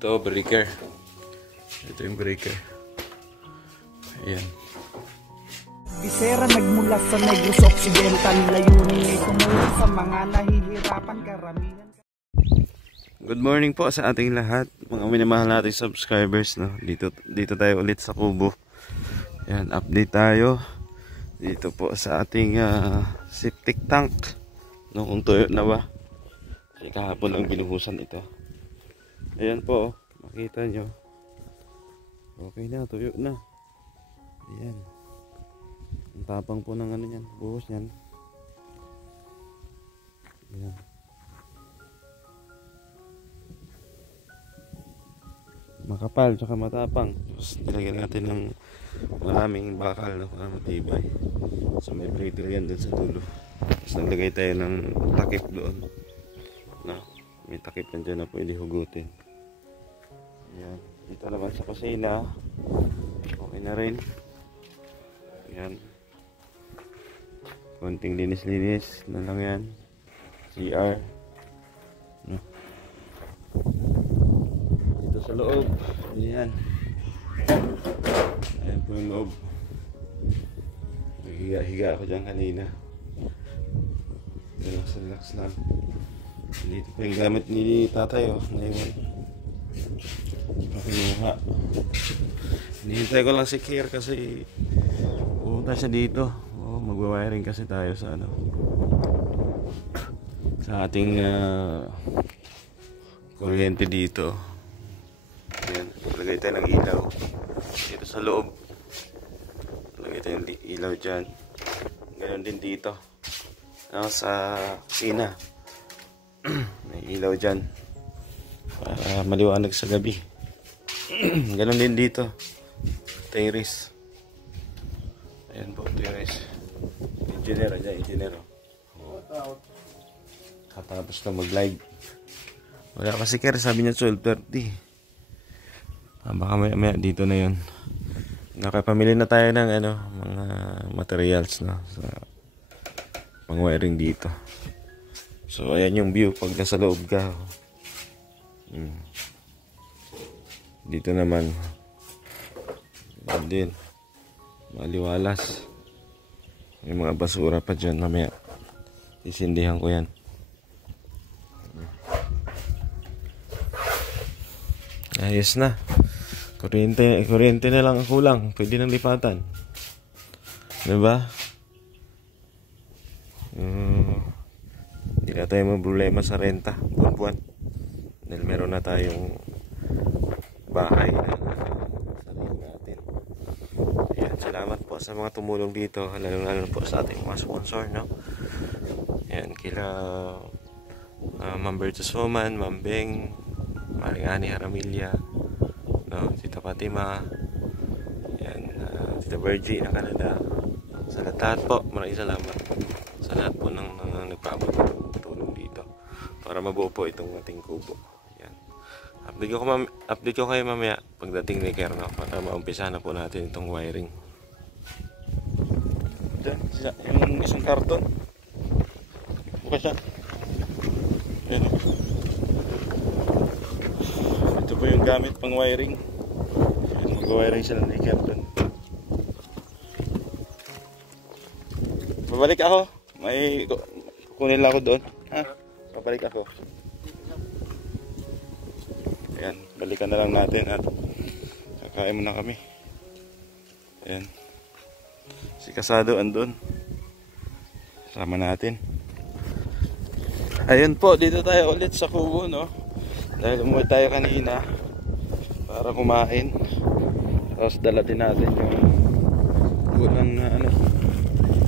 Ito, breaker. Ito yung breaker. Ayan. Bisera nagmula sa Negros Occidental, layunin ay tumulong sa mga nahihirapan karamihan. Good morning po sa ating lahat, mga minamahal nating subscribers, no? Dito tayo ulit sa Kubo. Ayan, update tayo dito po sa ating septic tank, no, kung tuyo na ba. Kasi kahapon lang binuhusan ito. Ayan po, makita nyo, okay na, tuyo na. Ayan, ang tapang po ng ano yan, buhos yan. Ayan, makapal tsaka matapang. Tapos nilagyan natin ng maraming bakal, no, para matibay. So may breeder yan dun sa dulo. Tapos naglagay tayo ng takip doon, no? May takip na dyan na pwede hugutin. Ayan. Dito naman sa kusina, okay na rin. Ayan, konting linis-linis na lang yan. CR, no? Sa loob, ayan. Ayan po yung loob. Higa-higa ako dyan kanina. Relax lang. Dito po yung gamit ni tatay, oh, ngayon. Pakinuha. Hinihintay ko lang si Kier kasi pumunta siya dito. Oh, magwa-wiring kasi tayo sa ano, sa ating kuryente dito. Ayan, lagay tayo ng ilaw dito sa loob. Lagay tayo ng ilaw dyan. Ganon din dito, sa kusina. May ilaw dyan para maliwanag sa gabi. Ganon din dito. Terrace. Ayan po, terrace. Engineer, dyan, engineer. Katapos na mag-live. Wala kasi Ker, sabi niya 12:30. Baka maya dito na yun. Nakapamili na tayo ng ano, mga materials, no, sa pang-wiring dito. So ayan yung view pag nasa loob ka. Dito naman din maliwalas. May mga basura pa dyan, mamaya sisindihan ko yan. Ayos na. Kuryente na lang ang kulang. Pwede nang lipatan. Diba? Hindi na tayo problema sa renta buwan-buwan. Dahil meron na tayong bahay na sarili natin. Ayan, salamat po sa mga tumulong dito. Lalo po sa ating mga sponsor, no? Ayan, kila Ma'am Bertus Woman, Ma'am Beng, Maring Ani Haramilya, no, Tita Fatima, yan, Tita Virgie na Canada. Sa lahat po, maraming salamat sa lahat po ng nagpaabot ng tulong dito para mabuo po itong ating kubo. Yan. Update ko kayo mamaya pagdating ni Kerno para maumpisa na po natin itong wiring. Diyan, yung isang karton. Bukas siya. Yan. Ito po yung gamit pang wiring. Mag-wiring sila ni Captain. Babalik ako. May kukunin lang ako doon. Ha? Babalik ako. Ayan, balikan na lang natin at kakain muna kami. Ayan. Si Kasado andun. Sama natin. Ayun po, dito tayo ulit sa Kubo, no? Dahil umuwi tayo kanina para kumain. Tapos dala din natin yung unang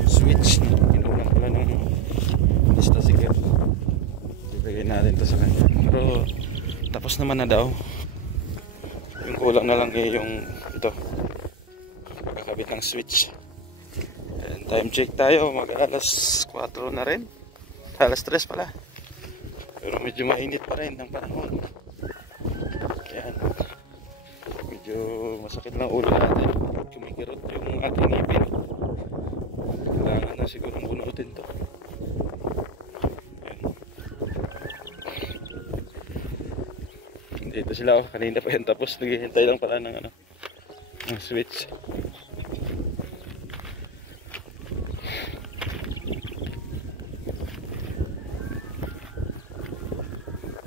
switch na inulang pala ng lista sikip. Ibigay natin to sa kanya. Pero tapos naman na daw. Yung kulang na lang yung ito, pagkakabit ng switch. And time check tayo, mag alas 4 na rin. Alas 3 pala. Pero medyo mainit pa rin ang panahon. Ayan. Medyo masakit lang ulo natin. Kumikirot yung ating ngipin. Kailangan na sigurong bunutin to. Ayan. Hindi Dito sila, oh. Kanina pa yan, tapos naghihintay lang pala ng ano, ng switch.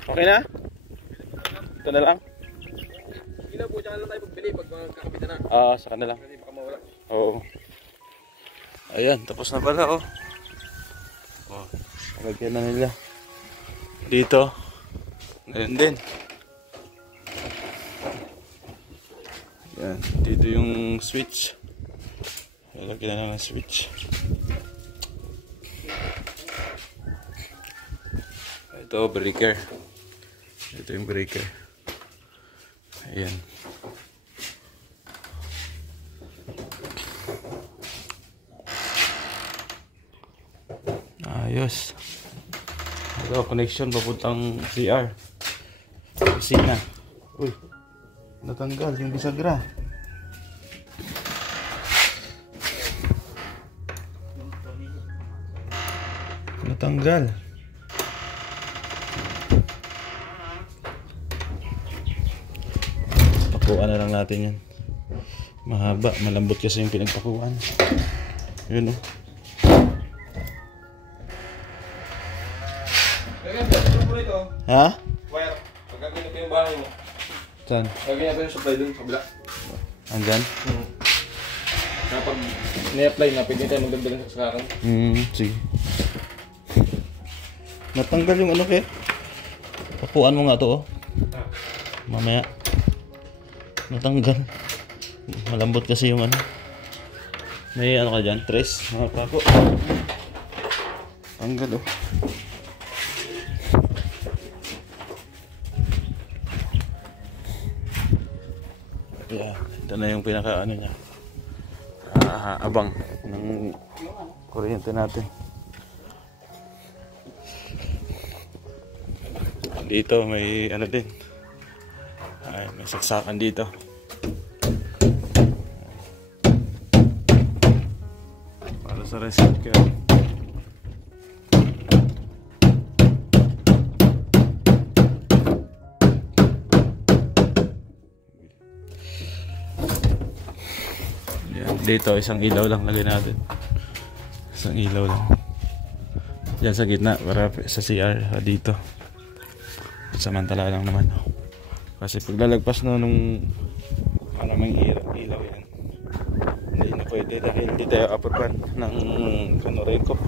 Okay na? Ito na lang? Hindi na po, tsaka lang tayo pagbili pag magkakapitan na. Sa kanila. Kasi baka mawala. Oo. Ayan, tapos na pala, oh. Oh, lagyan na nila. Dito. Ngayon din. Ayan, dito yung switch. Lagyan na lang ng switch. Ito, breaker. Ito yung breaker. Ayan. Ayos. Ito, connection papuntang CR. Kusina. Uy, natanggal yung bisagra. Natanggal. Pakuan na lang natin yan. Mahaba, malambot kasi yung pinagpakuan. Yun, oh. Ha? Wire. Pag gagawin ko yung bahay mo. Saan? Gagawin ko yung supply dun sa kabila. Andyan? Kapag ni-apply na, pwede tayo magdagdag ng sasakan. Sige. Natanggal yung ano kaya? Pakuan mo nga to, oh. Mamaya. Natanggal. Malambot kasi yung ano. May ano ka dyan? Tres? Mga pako. Tanggal, oh. Yeah, ito na yung pinaka ano niya. Abang ng kuryente natin. Dito may ano din. Ay, may saksakan dito. Para sa reset ko. Dito isang ilaw lang lagay natin. Isang ilaw lang. Diyan sa gitna para sa CR dito. Samantala lang naman. Kasi paglalagpas na nung maraming ilaw yan. Hindi na pwede dahil hindi tayo aproban ng Kanoreco.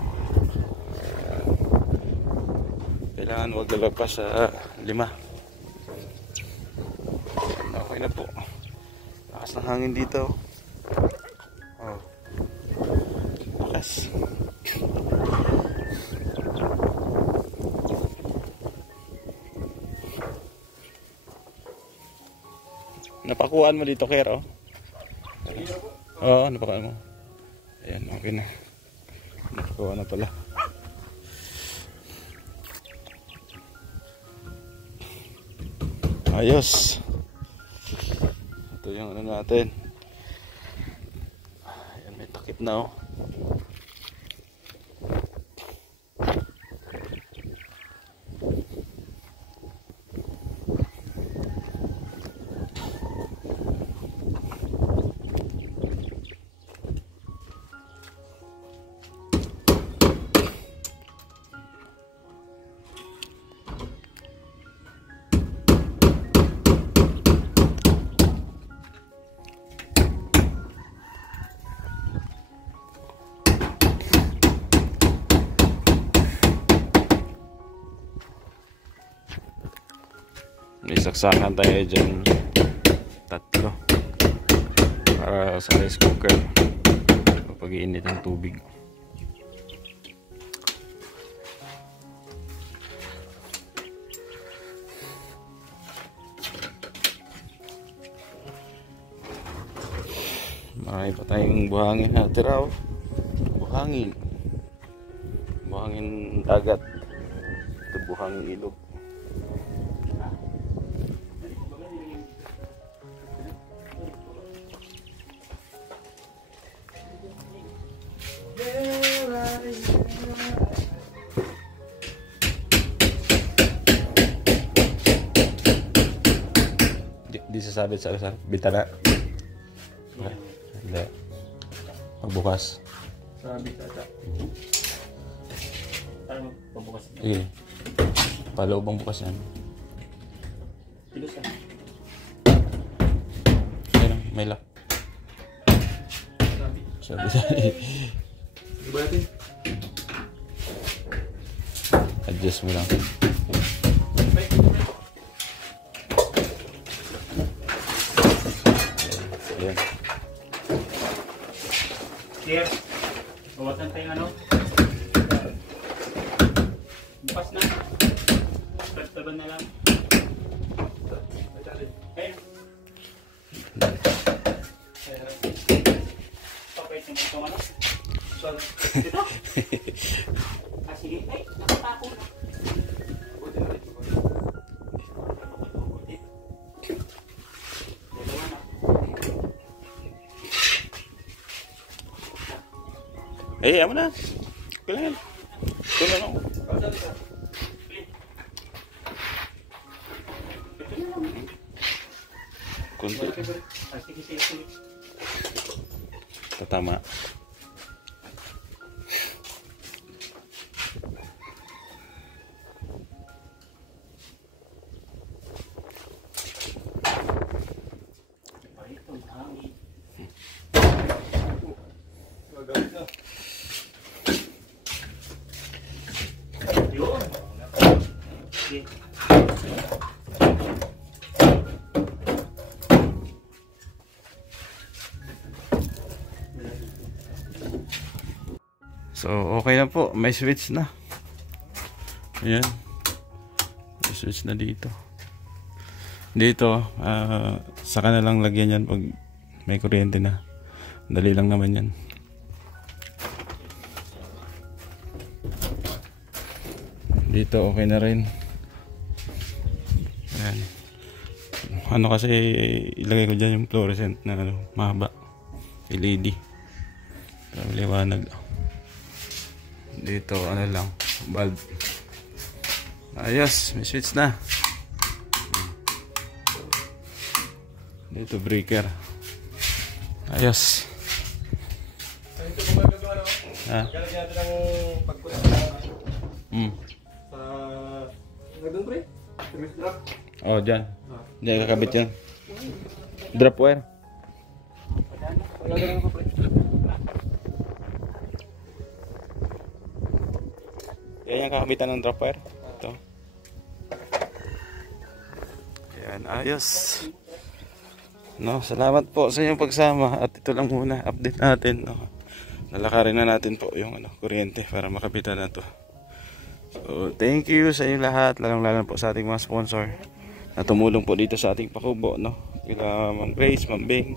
Kailangan wag lalagpas sa 5. Okay na po. Lakas ng hangin dito. Lakas. Napakuan mo dito, Kero? Oo, napakuan mo. Ayan, okay na. Napakuan na pala. Ayos. Ito yung ano natin. Ayan, may takip na, oh. May saksakan tayo dyan 3 para sa rice cooker kapag iinit ng tubig. Marami pa tayong buhangin na tira, oh. Buhangin dagat. Ito buhangin ilog. sasabit sa bitana. Hindi. Pagbukas. Sabi tata. Ano pabukas? Sige. Paloob ang bukas yan. Tilos na. Ayun, may lock. Sabi. Di ba natin? Adjust mo lang. Ayan. Clear. Bawasan tayong ano. Bukas na. Taban na lang. Okay. Papait naman itong ano. Dito. Ah, sige. Ay, nakatako na. Dalawa na. Eh, ano na? Kailangan. Ito na lang. Kunti. Ah, sige, sige, sige. Tatama. Ay, itong hangin. Yun. Okay. So, okay na po. May switch na. Ayan. May switch na dito. Dito, saka na lang lagyan yan pag may kuryente na. Dali lang naman yan. Dito, okay na rin. Ayan. Ano kasi, ilagay ko dyan yung fluorescent na mahaba. LED. Para liwanag. Dito ano lang, bulb. Ayos, may switch na. Dito breaker. Ayos. Ito kung magagawa na. Ha? Galagyan natin ng pagkulat sa nagdun pre? Tumis drop. Oh, dyan. Dyan kakabit yan. Drop wire. Galagyan ko pre. Yan yung kakabitan ng drop wire. Ito. Yan, ayos. No, salamat po sa inyong pagsama. At ito lang muna, update natin. No. Nalakarin na natin po yung kuryente para makapitan na to. So, thank you sa inyo lahat. Lalong-lalo po sa ating mga sponsor na tumulong po dito sa ating pakubo. No? Kila Ma'am Grace, Ma'am Bing,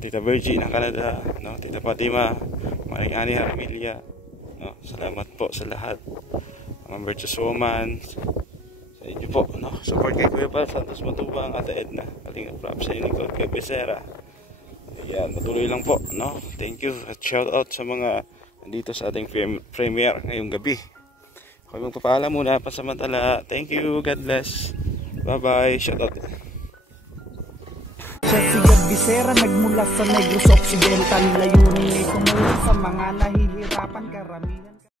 Tita Virgie ng Canada, no? Tita Fatima, Maring Ani Haramilia, no? Salamat po sa lahat, mga Virtuous Woman, sa inyo po, no? Support kay Kuya Val Santos Matubang, Ate Edna, Kalinga Prab, sa inyo kay Becerra. Ayan, patuloy lang po, no? Thank you at shout out sa mga nandito sa ating premiere ngayong gabi. Ako magpapaalam muna pansamantala. Thank you, God bless, bye bye, shout out. Siya si God Becerra, nagmula sa Negros Occidental. Layunin ay tumulong sa mga nahihirapan karamihan.